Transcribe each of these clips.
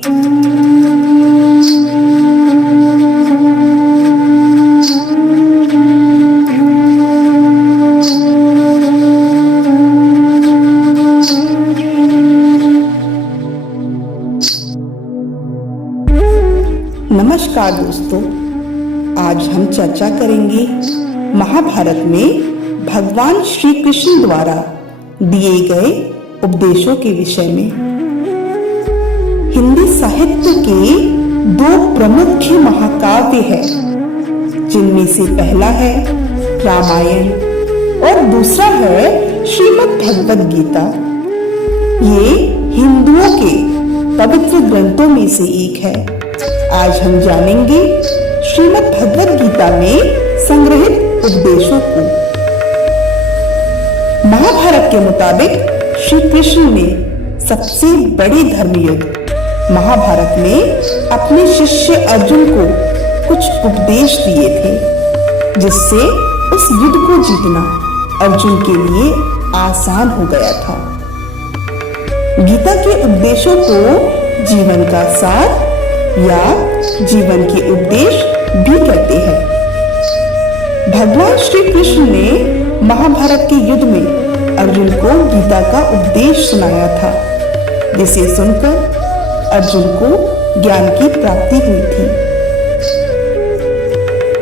नमस्कार दोस्तों, आज हम चर्चा करेंगे महाभारत में भगवान श्री कृष्ण द्वारा दिए गए उपदेशों के विषय में। हिंदी साहित्य के दो प्रमुख महाकाव्य हैं, जिनमें से पहला है रामायण और दूसरा है श्रीमद् भगवद गीता। ये हिंदुओं के पवित्र ग्रंथों में से एक है। आज हम जानेंगे श्रीमद् भगवद गीता में संग्रहित उपदेशों को। महाभारत के मुताबिक श्री कृष्ण ने सबसे बड़े धर्म युद्ध महाभारत में अपने शिष्य अर्जुन को कुछ उपदेश दिए थे, जिससे उस युद्ध को जीतना अर्जुन के लिए आसान हो गया था। गीता के उपदेशों को जीवन का सार या जीवन के उपदेश भी कहते हैं। भगवान श्री कृष्ण ने महाभारत के युद्ध में अर्जुन को गीता का उपदेश सुनाया था, जिसे सुनकर अर्जुन को ज्ञान की प्राप्ति हुई थी।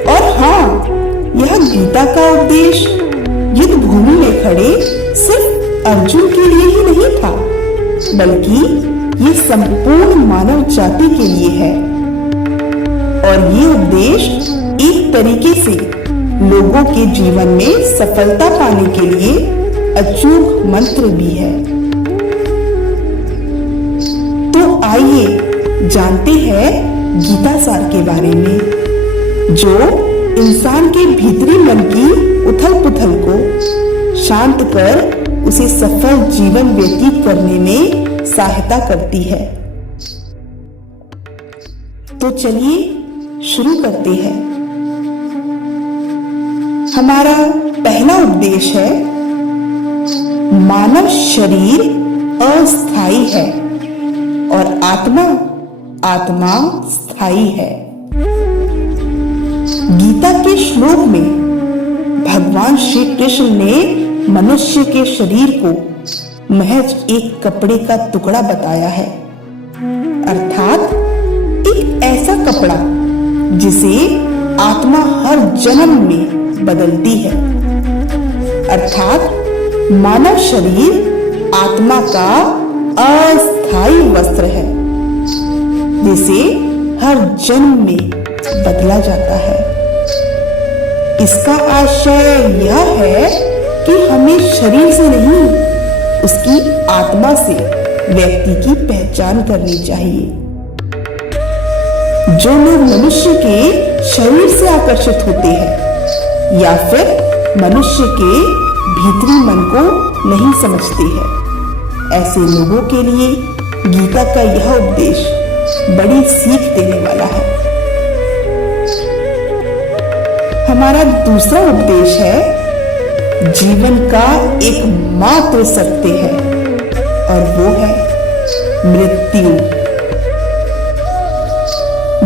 और हाँ, यह गीता का उपदेश युद्ध भूमि में खड़े सिर्फ अर्जुन के लिए ही नहीं था, बल्कि ये संपूर्ण मानव जाति के लिए है। और ये उपदेश एक तरीके से लोगों के जीवन में सफलता पाने के लिए अचूक मंत्र भी है। तो आइए जानते हैं गीता सार के बारे में, जो इंसान के भीतरी मन की उथल पुथल को शांत कर उसे सफल जीवन व्यतीत करने में सहायता करती है। तो चलिए शुरू करते हैं। हमारा पहला उपदेश है, मानव शरीर अस्थायी है और आत्मा स्थायी है। गीता के श्लोक में भगवान श्री कृष्ण ने मनुष्य के शरीर को महज एक कपड़े का टुकड़ा बताया है, अर्थात एक ऐसा कपड़ा जिसे आत्मा हर जन्म में बदलती है। अर्थात मानव शरीर आत्मा का अस्थायी वस्त्र है, जिसे हर जन्म में बदला जाता है। इसका आशय यह है कि हमें शरीर से नहीं, उसकी आत्मा से व्यक्ति की पहचान करनी चाहिए। जो लोग मनुष्य के शरीर से आकर्षित होते हैं या फिर मनुष्य के भीतरी मन को नहीं समझते हैं, ऐसे लोगों के लिए गीता का यह उपदेश बड़ी सीख देने वाला है। हमारा दूसरा उपदेश है, जीवन का एकमात्र सत्य है और वो है मृत्यु।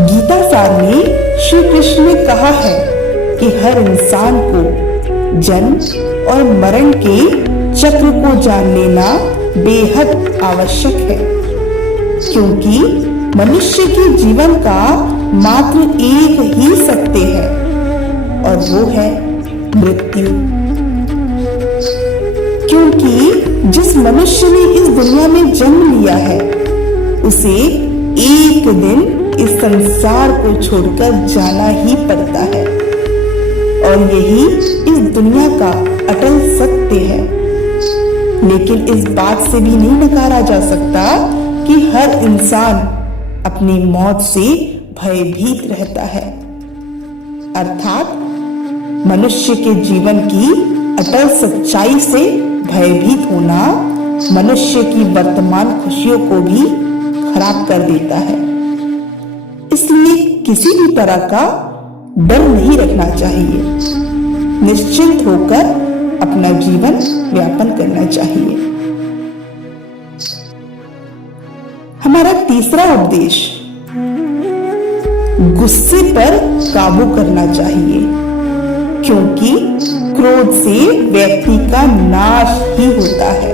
गीता सार में श्री कृष्ण ने कहा है कि हर इंसान को जन्म और मरण के चक्र को जान लेना बेहद आवश्यक है, क्योंकि मनुष्य के जीवन का मात्र एक ही सत्य है और वो है मृत्यु। क्योंकि जिस मनुष्य ने इस दुनिया में जन्म लिया है, उसे एक दिन इस संसार को छोड़कर जाना ही पड़ता है, और यही इस दुनिया का अटल सत्य है। लेकिन इस बात से भी नहीं नकारा जा सकता कि हर इंसान अपनी मौत से भयभीत रहता है। अर्थात मनुष्य के जीवन की अटल सच्चाई से भयभीत होना मनुष्य की वर्तमान खुशियों को भी खराब कर देता है। इसलिए किसी भी तरह का डर नहीं रखना चाहिए, निश्चिंत होकर अपना जीवन व्यापन करना चाहिए। हमारा तीसरा उपदेश, गुस्से पर काबू करना चाहिए, क्योंकि क्रोध से व्यक्ति का नाश ही होता है।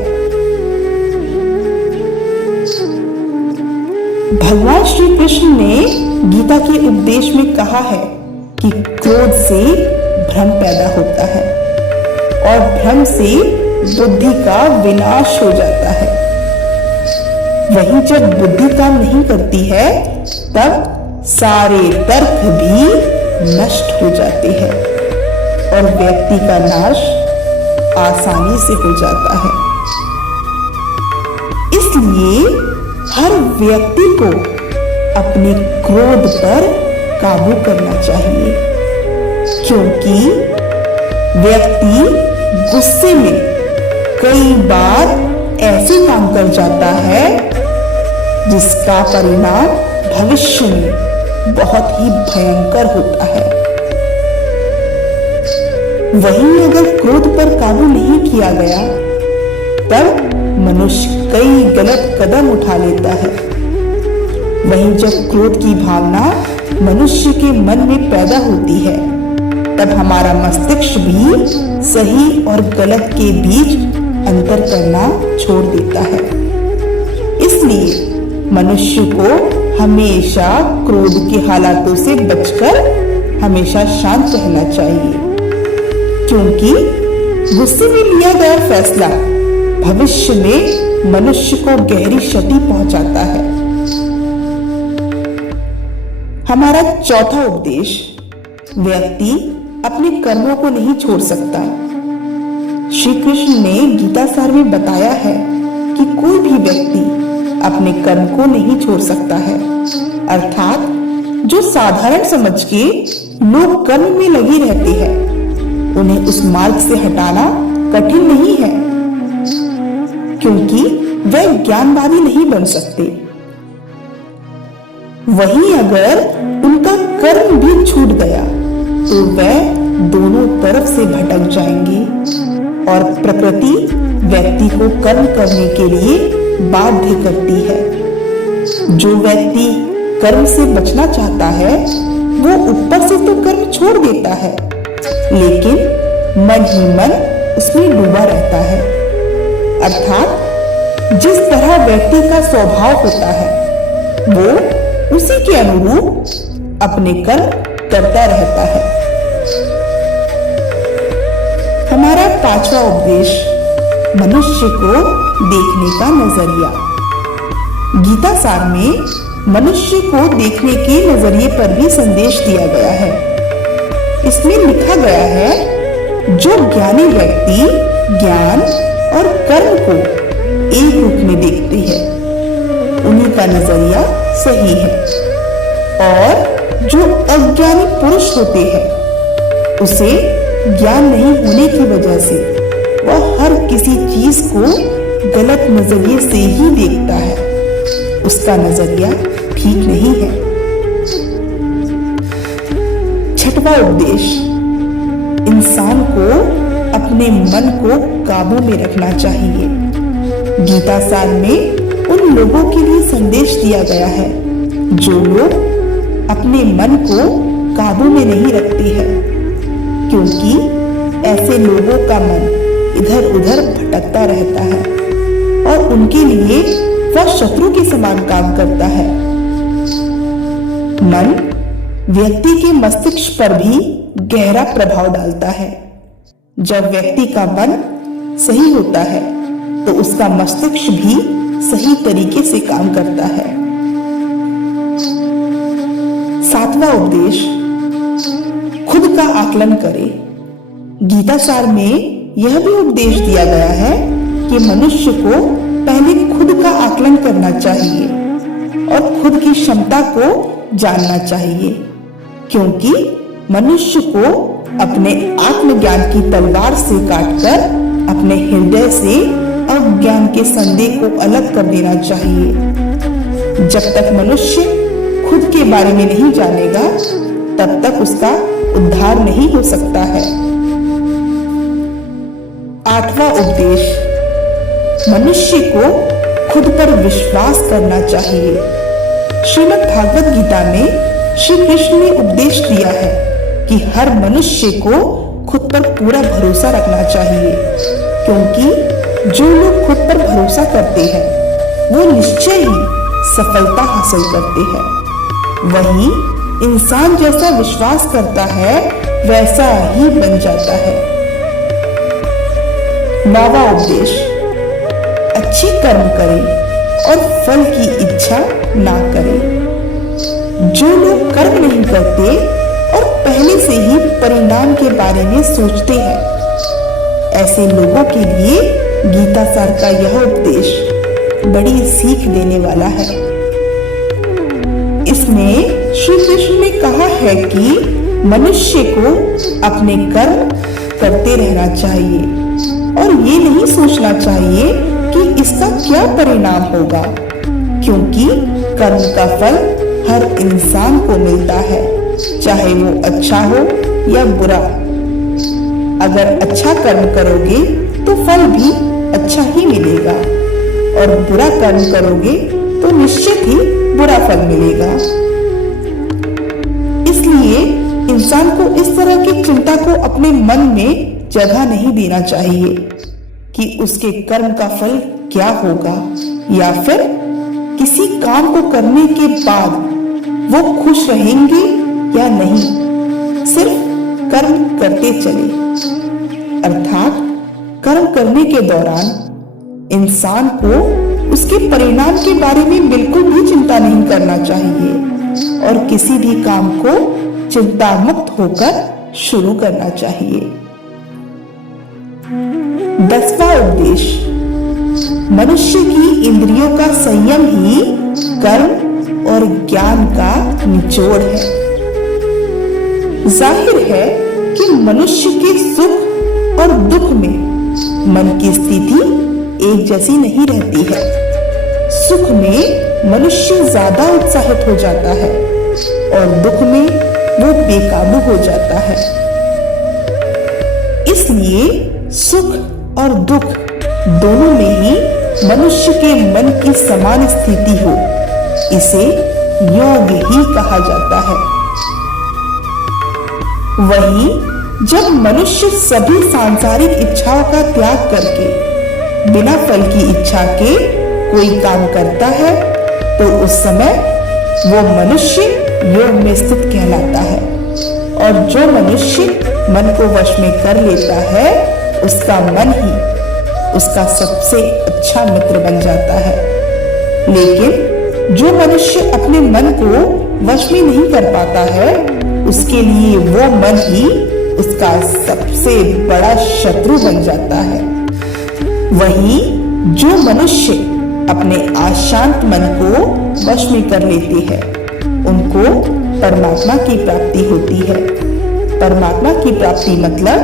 भगवान श्री कृष्ण ने गीता के उपदेश में कहा है कि क्रोध से भ्रम पैदा होता है और भ्रम से बुद्धि का विनाश हो जाता है। वहीं जब बुद्धि काम नहीं करती है तब सारे तर्क भी नष्ट हो जाते हैं और व्यक्ति का नाश आसानी से हो जाता है। इसलिए हर व्यक्ति को अपने क्रोध पर काबू करना चाहिए, क्योंकि व्यक्ति गुस्से में कई बार ऐसे काम कर जाता है जिसका परिणाम भविष्य में बहुत ही भयंकर होता है। वहीं अगर क्रोध पर काबू नहीं किया गया तब मनुष्य कई गलत कदम उठा लेता है। वहीं जब क्रोध की भावना मनुष्य के मन में पैदा होती है तब हमारा मस्तिष्क भी सही और गलत के बीच अंतर करना छोड़ देता है। इसलिए मनुष्य को हमेशा क्रोध के हालातों से बचकर हमेशा शांत रहना चाहिए, क्योंकि गुस्से में लिया गया फैसला भविष्य में मनुष्य को गहरी क्षति पहुंचाता है। हमारा चौथा उपदेश, व्यक्ति अपने कर्मों को नहीं छोड़ सकता। श्री कृष्ण ने गीता सार में बताया है कि कोई भी व्यक्ति अपने कर्म को नहीं छोड़ सकता है, अर्थात जो साधारण समझ के लोग कर्म में लगे रहते हैं उन्हें उस मार्ग से हटाना कठिन नहीं है, क्योंकि वह ज्ञानवादी नहीं बन सकते। वहीं अगर उनका कर्म भी छूट गया तो वह दोनों तरफ से भटक जाएंगे और प्रकृति व्यक्ति को कर्म करने के लिए बाध्य करती है। जो व्यक्ति कर्म से बचना चाहता है वो ऊपर से तो कर्म छोड़ देता है, लेकिन मन ही मन उसमें डूबा रहता है। अर्थात जिस तरह व्यक्ति का स्वभाव होता है वो उसी के अनुरूप अपने कर्म करता रहता है। हमारा पांचवा उपदेश, मनुष्य को देखने का नजरिया। गीता सार में मनुष्य को देखने के नजरिए पर भी संदेश दिया गया है। इसमें लिखा गया है, जो ज्ञानी व्यक्ति ज्ञान और कर्म को एक रूप में देखते हैं उन्हीं का नजरिया सही है, और जो अज्ञानी पुरुष होते हैं उसे ज्ञान नहीं होने की वजह से वह हर किसी चीज को गलत नजरिए से ही देखता है, उसका नजरिया ठीक नहीं है। छठवां उपदेश, इंसान को अपने मन को काबू में रखना चाहिए। गीता सार में उन लोगों के लिए संदेश दिया गया है जो लोग अपने मन को काबू में नहीं रखते हैं, क्योंकि ऐसे लोगों का मन इधर उधर भटकता रहता है और उनके लिए वह शत्रु के समान काम करता है। मन व्यक्ति के मस्तिष्क पर भी गहरा प्रभाव डालता है। जब व्यक्ति का मन सही होता है तो उसका मस्तिष्क भी सही तरीके से काम करता है। सातवां उपदेश, खुद का आकलन करें। गीता सार में यह भी उपदेश दिया गया है कि मनुष्य को पहले खुद का आकलन करना चाहिए और खुद की क्षमता को जानना चाहिए, क्योंकि मनुष्य को अपने आत्मज्ञान की तलवार से काटकर अपने हृदय से अज्ञान के संदेह को अलग कर देना चाहिए। जब तक मनुष्य खुद के बारे में नहीं जानेगा तब तक उसका उद्धार नहीं हो सकता है। आठवां उपदेश, मनुष्य को खुद पर विश्वास करना चाहिए। श्रीमद् भागवत गीता में श्री कृष्ण ने उपदेश दिया है कि हर मनुष्य को खुद पर पूरा भरोसा रखना चाहिए, क्योंकि जो लोग खुद पर भरोसा करते हैं वो निश्चय ही सफलता हासिल करते हैं। वहीं इंसान जैसा विश्वास करता है वैसा ही बन जाता है। 9वां उपदेश, अच्छे कर्म करें और फल की इच्छा ना करें। जो लोग कर्म नहीं करते और पहले से ही परिणाम के बारे में सोचते हैं, ऐसे लोगों के लिए गीता सार का यह उपदेश बड़ी सीख देने वाला है। इसमें श्री कृष्ण ने कहा है कि मनुष्य को अपने कर्म करते रहना चाहिए और ये नहीं सोचना चाहिए कि इसका क्या परिणाम होगा, क्योंकि कर्म का फल हर इंसान को मिलता है, चाहे वो अच्छा हो या बुरा। अगर अच्छा कर्म करोगे तो फल भी अच्छा ही मिलेगा और बुरा कर्म करोगे तो निश्चित ही बुरा फल मिलेगा। इसलिए इंसान को इस तरह की चिंता को अपने मन में जगह नहीं देना चाहिए कि उसके कर्म का फल क्या होगा, या फिर किसी काम को करने के बाद वो खुश रहेंगे या नहीं। सिर्फ कर्म करते चले, अर्थात कर्म करने के दौरान इंसान को उसके परिणाम के बारे में बिल्कुल भी चिंता नहीं करना चाहिए और किसी भी काम को चिंता मुक्त होकर शुरू करना चाहिए। 10वां उपदेश, मनुष्य की इंद्रियों का संयम ही कर्म और ज्ञान का निचोड़ है। जाहिर है कि मनुष्य के सुख और दुख में मन की स्थिति एक जैसी नहीं रहती है। सुख में मनुष्य ज्यादा उत्साहित हो जाता है और दुख में वो बेकाबू हो जाता है। इसलिए सुख और दुख दोनों में ही मनुष्य के मन की समान स्थिति हो, इसे योग ही कहा जाता है। वहीं जब मनुष्य सभी सांसारिक इच्छाओं का त्याग करके बिना फल की इच्छा के कोई काम करता है तो उस समय वो मनुष्य योग में स्थित कहलाता है। और जो मनुष्य मन को वश में कर लेता है उसका मन ही उसका सबसे अच्छा मित्र बन जाता है। लेकिन जो मनुष्य अपने मन को वश में नहीं कर पाता है उसके लिए वो मन ही उसका सबसे बड़ा शत्रु बन जाता है। वहीं जो मनुष्य अपने अशांत मन को वश में कर लेते हैं उनको परमात्मा की प्राप्ति होती है। परमात्मा की प्राप्ति मतलब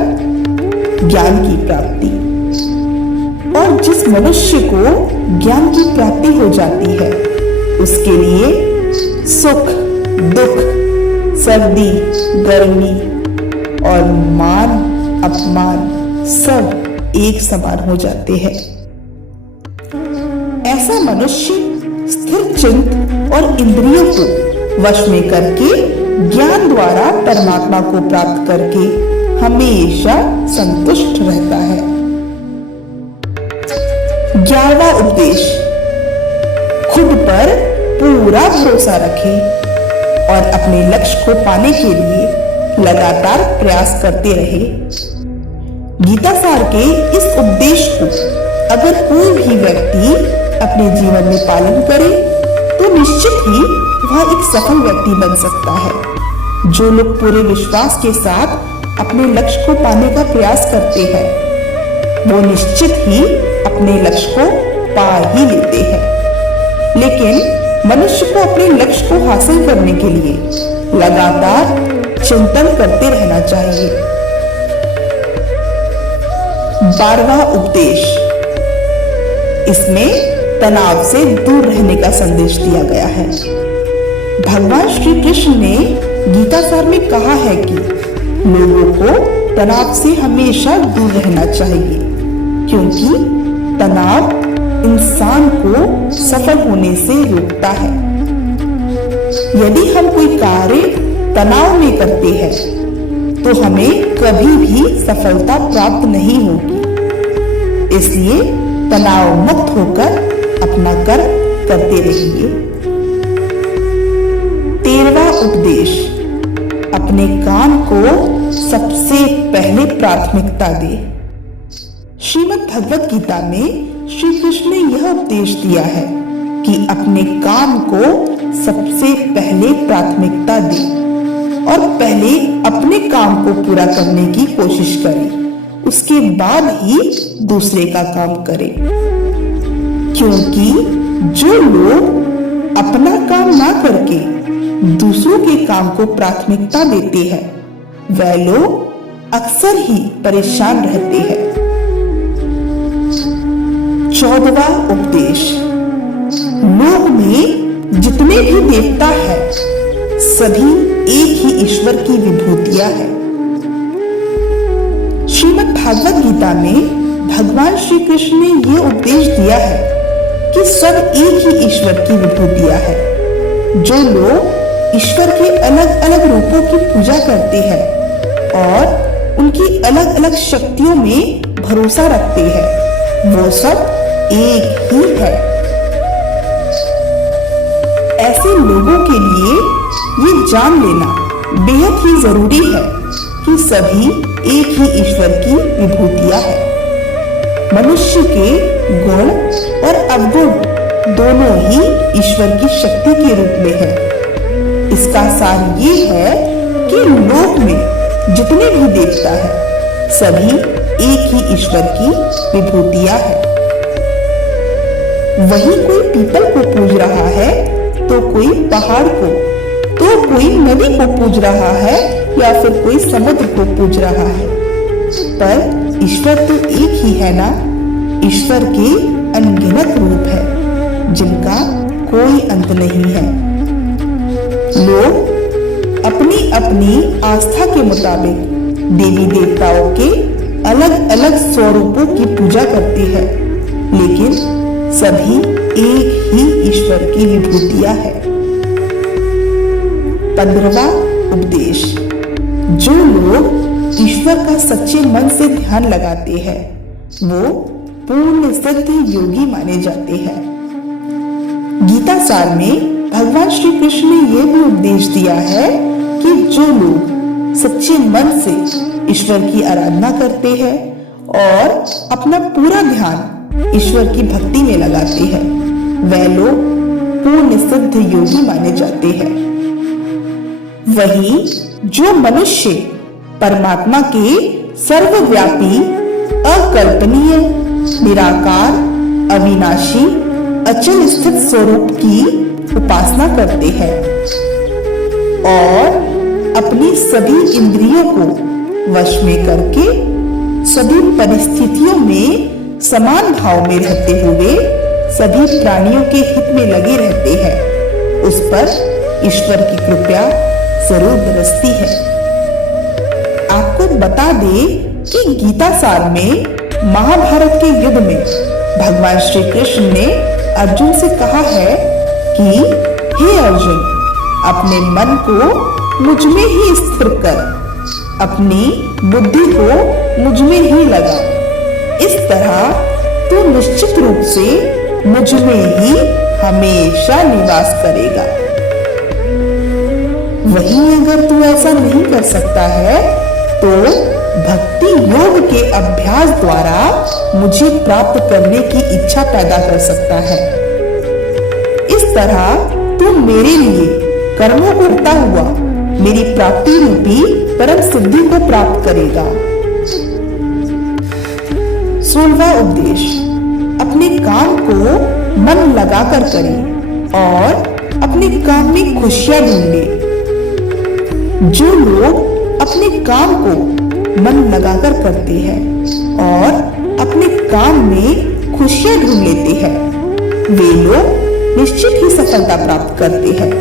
ज्ञान की प्राप्ति। और जिस मनुष्य को ज्ञान की प्राप्ति हो जाती है उसके लिए सुख दुख, सर्दी गर्मी और मान अपमान सब एक समान हो जाते हैं। ऐसा मनुष्य स्थिर चित्त और इंद्रियों को वश में करके ज्ञान द्वारा परमात्मा को प्राप्त करके हमेशा संतुष्ट रहता है। 11वां उपदेश, खुद पर पूरा भरोसा रखें और अपने लक्ष्य को पाने के लिए लगातार प्रयास करते रहे। गीता सार के इस उपदेश को अगर कोई भी व्यक्ति अपने जीवन में पालन करे तो निश्चित ही वह एक सफल व्यक्ति बन सकता है। जो लोग पूरे विश्वास के साथ अपने लक्ष्य को पाने का प्रयास करते हैं वो निश्चित ही अपने लक्ष्य को पा ही लेते हैं। लेकिन मनुष्य को अपने लक्ष्य को हासिल करने के लिए लगातार चिंतन करते रहना चाहिए। 12वां उपदेश, इसमें तनाव से दूर रहने का संदेश दिया गया है। भगवान श्री कृष्ण ने गीता सार में कहा है कि लोगों को तनाव से हमेशा दूर रहना चाहिए, क्योंकि तनाव इंसान को सफल होने से रोकता है। यदि हम कोई कार्य तनाव में करते हैं तो हमें कभी भी सफलता प्राप्त नहीं होगी। इसलिए तनाव मुक्त होकर अपना कर्म करते रहिए। 13वां उपदेश, अपने काम को सबसे पहले प्राथमिकता दे। श्रीमद् भगवत गीता में श्री कृष्ण ने यह उपदेश दिया है कि अपने काम को सबसे पहले प्राथमिकता दे और पहले अपने काम को पूरा करने की कोशिश करे, उसके बाद ही दूसरे का काम करे। क्योंकि जो लोग अपना काम ना करके दूसरों के काम को प्राथमिकता देते हैं, वह लोग अक्सर ही परेशान रहते हैं। 14वां उपदेश, लोक में जितने भी देवता हैं, सभी एक ही ईश्वर की विभूतियां हैं। श्रीमद् भागवत गीता में भगवान श्री कृष्ण ने यह उपदेश दिया है कि सब एक ही ईश्वर की विभूतियां हैं। जो लोग ईश्वर के अलग अलग रूपों की पूजा करते हैं और उनकी अलग अलग शक्तियों में भरोसा रखते हैं, वो सब एक ही है। ऐसे लोगों के लिए ये जान लेना बेहद ही जरूरी है कि सभी एक ही ईश्वर की विभूतियां हैं। मनुष्य के गुण और अवगुण दोनों ही ईश्वर की शक्ति के रूप में है। इसका सार ये है कि लोक में जितने भी देवता हैं, सभी एक ही ईश्वर की विभूतियां हैं। वही कोई पीपल को पूज रहा है तो कोई पहाड़ को, तो कोई नदी को पूज रहा है या फिर कोई समुद्र को पूज रहा है, पर ईश्वर तो एक ही है ना। ईश्वर के अनगिनत रूप है जिनका कोई अंत नहीं है। लोग अपनी अपनी आस्था के मुताबिक देवी देवताओं के अलग अलग स्वरूपों की पूजा करते हैं, लेकिन सभी एक ही ईश्वर की विभूतियां हैं। 15वां उपदेश, जो लोग ईश्वर का सच्चे मन से ध्यान लगाते हैं, वो पूर्ण सिद्ध योगी माने जाते हैं। गीता सार में भगवान श्री कृष्ण ने यह भी उपदेश दिया है कि जो लोग सच्चे मन से ईश्वर की आराधना करते हैं और अपना पूरा ध्यान ईश्वर की भक्ति में लगाते हैं, वह लोग पूर्ण सिद्ध योगी माने जाते हैं। वही जो मनुष्य परमात्मा के सर्वव्यापी, अकल्पनीय, निराकार, अविनाशी, अचल स्थित स्वरूप की उपासना करते हैं और अपनी सभी इंद्रियों को वश में करके सभी परिस्थितियों में समान भाव में रहते हुए सभी प्राणियों के हित में लगे रहते हैं, उस पर ईश्वर की कृपा जरूर बरसती है। आपको बता दे कि गीता सार में महाभारत के युद्ध में भगवान श्री कृष्ण ने अर्जुन से कहा है कि हे अर्जुन, अपने मन को मुझ में ही स्थिर कर, अपनी बुद्धि को मुझ में ही लगा। इस तरह तू निश्चित रूप से मुझ में ही हमेशा निवास करेगा। वहीं अगर तू ऐसा नहीं कर सकता है तो भक्ति योग के अभ्यास द्वारा मुझे प्राप्त करने की इच्छा पैदा कर सकता है। इस तरह तू मेरे लिए कर्मों को करता हुआ मेरी प्राप्ति रूपी परम सिद्धि को प्राप्त करेगा। 16वां उपदेश, अपने काम को मन लगाकर करें और अपने काम में खुशियां ढूंढे। जो लोग अपने काम को मन लगाकर करते हैं और अपने काम में खुशियां ढूंढ लेते हैं, वे लोग निश्चित ही सफलता प्राप्त करते हैं।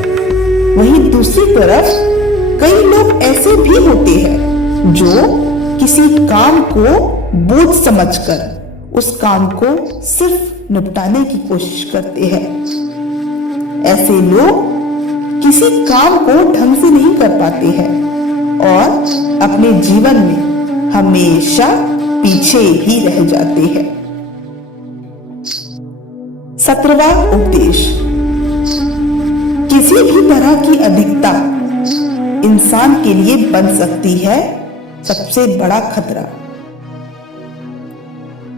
वहीं दूसरी तरफ कई लोग ऐसे भी होते हैं जो किसी काम को बोझ समझकर उस काम को सिर्फ निपटाने की कोशिश करते हैं। ऐसे लोग किसी काम को ढंग से नहीं कर पाते हैं और अपने जीवन में हमेशा पीछे ही रह जाते हैं। 17वां उपदेश, किसी भी तरह की अधिकता इंसान के लिए बन सकती है सबसे बड़ा खतरा।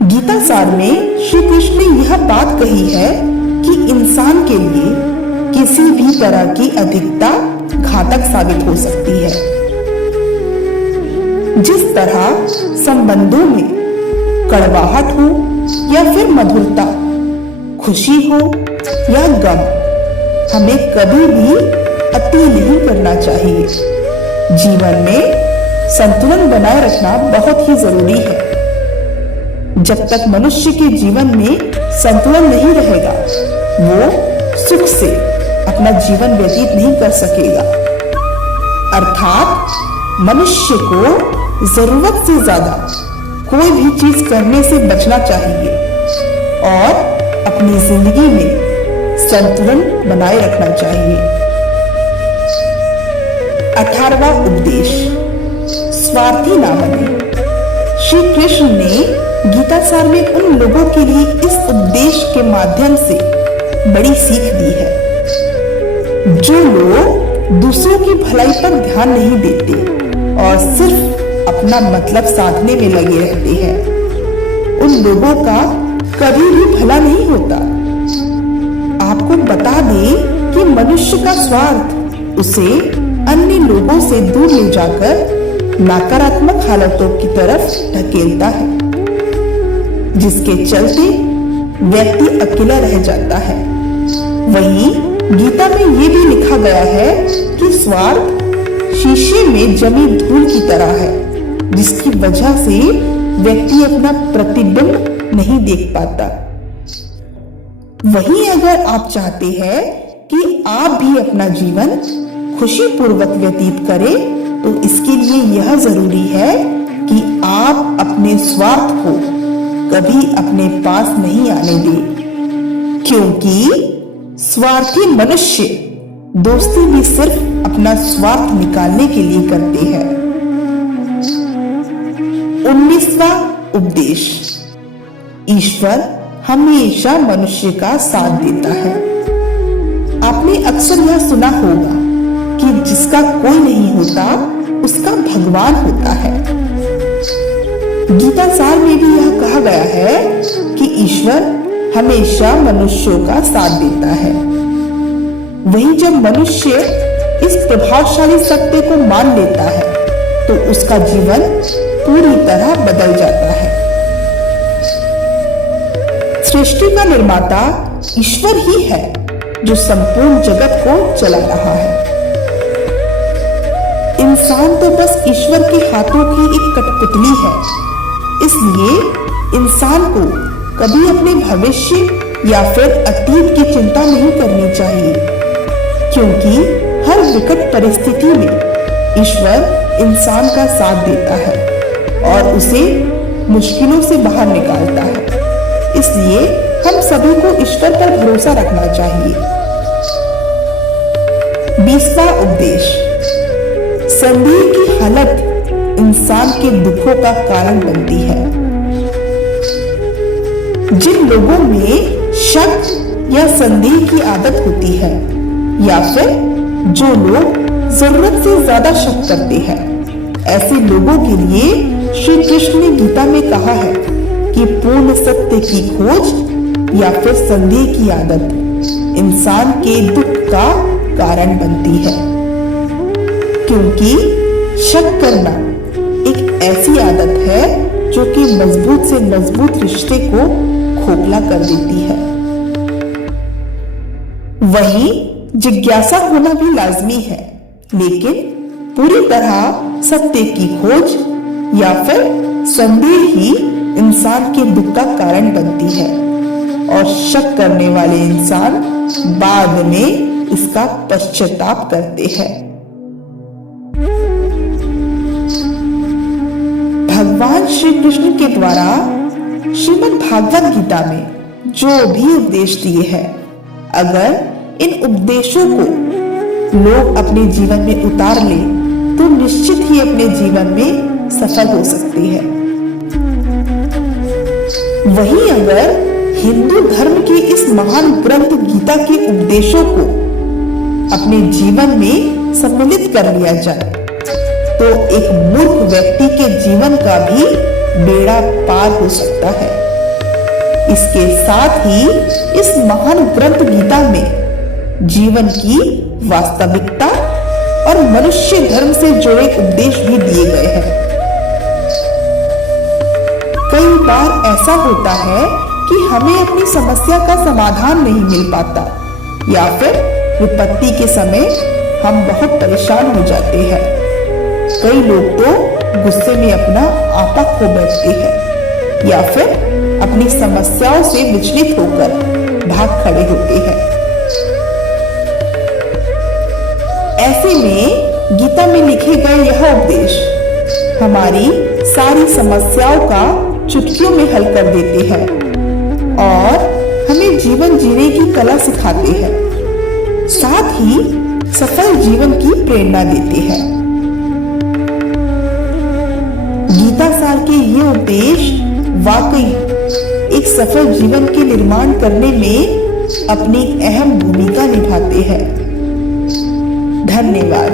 गीता सार में श्री कृष्ण ने यह बात कही है कि इंसान के लिए किसी भी तरह की अधिकता घातक साबित हो सकती है। जिस तरह संबंधों में कड़वाहट हो या फिर मधुरता, खुशी हो या गम, हमें कभी भी अति नहीं करना चाहिए। जीवन में संतुलन बनाए रखना बहुत ही जरूरी है। जब तक मनुष्य के जीवन में संतुलन नहीं रहेगा, वो सुख से अपना जीवन व्यतीत नहीं कर सकेगा। अर्थात मनुष्य को जरूरत से ज्यादा कोई भी चीज करने से बचना चाहिए और अपनी जिंदगी में संतुलन बनाए रखना चाहिए। 18वां उपदेश, स्वार्थी ना बने। श्री कृष्ण ने गीता सार में उन लोगों के लिए इस उपदेश के माध्यम से बड़ी सीख दी है जो लोग दूसरों की भलाई पर ध्यान नहीं देते और सिर्फ अपना मतलब साधने में लगे रहते हैं। उन लोगों का कभी भी भला नहीं होता। आपको बता दें कि मनुष्य का स्वार्थ उसे अन्य लोगों से दूर ले जाकर नकारात्मक हालतों की तरफ ढकेलता है, जिसके चलते व्यक्ति अकेला रह जाता है। वहीं गीता में ये भी लिखा गया है कि स्वार्थ शीशे में जमी धूल की तरह है, जिसकी वजह से व्यक्ति अपना प्रतिबिंब नहीं देख पाता। वहीं अगर आप चाहते हैं कि आप भी अपना जीवन खुशी पूर्वक व्यतीत करें, तो इसके लिए यह जरूरी है कि आप अपने स्वार्थ को कभी अपने पास नहीं आने दें, क्योंकि स्वार्थी मनुष्य दोस्ती भी सिर्फ अपना स्वार्थ निकालने के लिए करते हैं। 19वां उपदेश, ईश्वर हमेशा मनुष्य का साथ देता है। आपने अक्सर यह सुना होगा कि जिसका कोई नहीं होता उसका भगवान होता है। गीता सार में भी यह कहा गया है कि ईश्वर हमेशा मनुष्यों का साथ देता है। वहीं जब मनुष्य इस प्रभावशाली सत्य को मान लेता है, तो उसका जीवन पूरी तरह बदल जाता है। सृष्टि का निर्माता ईश्वर ही है जो संपूर्ण जगत को चला रहा है। इंसान तो बस ईश्वर के हाथों की एक कठपुतली है। इसलिए इंसान को कभी अपने भविष्य या फिर अतीत की चिंता नहीं करनी चाहिए, क्योंकि हर विकट परिस्थिति में ईश्वर इंसान का साथ देता है और उसे मुश्किलों से बाहर निकालता है। इसलिए हम सभी को ईश्वर पर भरोसा रखना चाहिए। 20वां उपदेश, संदेह की हालत इंसान के दुखों का कारण बनती है। जिन लोगों में शक या संदेह की आदत होती है, या फिर जो लोग जरूरत से ज्यादा शक करते हैं, ऐसे लोगों के लिए श्री कृष्ण ने गीता में कहा है कि पूर्ण सत्य की खोज या फिर संदेह की आदत इंसान के दुख का कारण बनती है, क्योंकि शक करना एक ऐसी आदत है जो कि मजबूत से मजबूत रिश्ते को खोखला कर देती है। वहीं जिज्ञासा होना भी लाजमी है, लेकिन पूरी तरह सत्य की खोज या फिर संदेह ही इंसान के दुख का कारण बनती है और शक करने वाले इंसान बाद में इसका पश्चाताप करते हैं। भगवान श्री कृष्ण के द्वारा श्रीमद् भागवत गीता में जो भी उपदेश दिए हैं, अगर इन उपदेशों को लोग अपने जीवन में उतार ले तो निश्चित ही अपने जीवन में सफल हो सकती है। वहीं अगर हिंदू धर्म के इस महान ग्रंथ गीता के उपदेशों को अपने जीवन में सम्मिलित कर लिया जाए तो एक मूर्ख व्यक्ति के जीवन का भी बेड़ा पार हो सकता है। इसके साथ ही इस महान ग्रंथ गीता में जीवन की वास्तविकता और मनुष्य धर्म से जुड़े उपदेश भी दिए गए हैं। कई बार ऐसा होता है कि हमें अपनी समस्या का समाधान नहीं मिल पाता या फिर विपत्ति के समय हम बहुत परेशान हो जाते हैं। कई लोग तो गुस्से में अपना आपा खो बैठते हैं या फिर अपनी समस्याओं से विचलित होकर भाग खड़े होते हैं। ऐसे में गीता में लिखे गए यह उपदेश हमारी सारी समस्याओं का चुटकियों में हल कर देते हैं और हमें जीवन जीने की कला सिखाते हैं, साथ ही सफल जीवन की प्रेरणा देते हैं। गीता सार के ये उपदेश वाकई एक सफल जीवन के निर्माण करने में अपनी अहम भूमिका निभाते हैं। धन्यवाद।